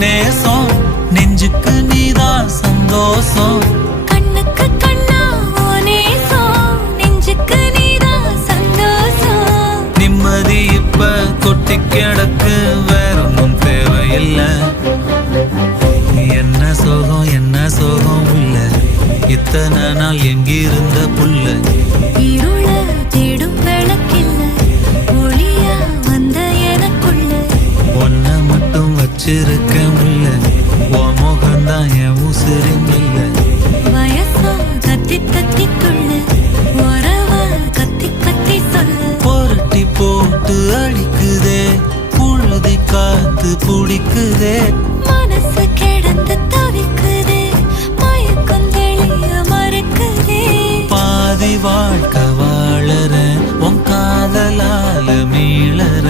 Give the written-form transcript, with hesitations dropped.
நேசம் நெஞ்சுக்கு நீதான் சந்தோஷம் கண்ணுக்கு கண்ணா ஓ நேசம் நெஞ்சுக்கு நீதான் சந்தோஷம் நிம்மதி இப்ப கொட்டி கிடக்கு வேற ஒன்றும் தேவையில்லை என்ன சோகம் உள்ள இத்தனை நாள் எங்கிருந்த புல்ல இருள தேடும் விளக்கில்ல ஒளியா வந்த எனக்குள்ள ஒன்ன மட்டும் வச்சிருக்க முடியல உன் முகம்தான் என் உசிரின் இல்ல வயசா கத்தி கத்திக்குள்ள உறவா கத்தி கத்தி சொல்ல புரட்டி போட்டு அடிக்குதே புழுதி காத்து பிடிக்குதே மனசு கிடந்து தவிக்குதே மயக்கம் தெளிய மறக்குதே பாதி வாழ்க்கை வாழற உன் காதலால மீளற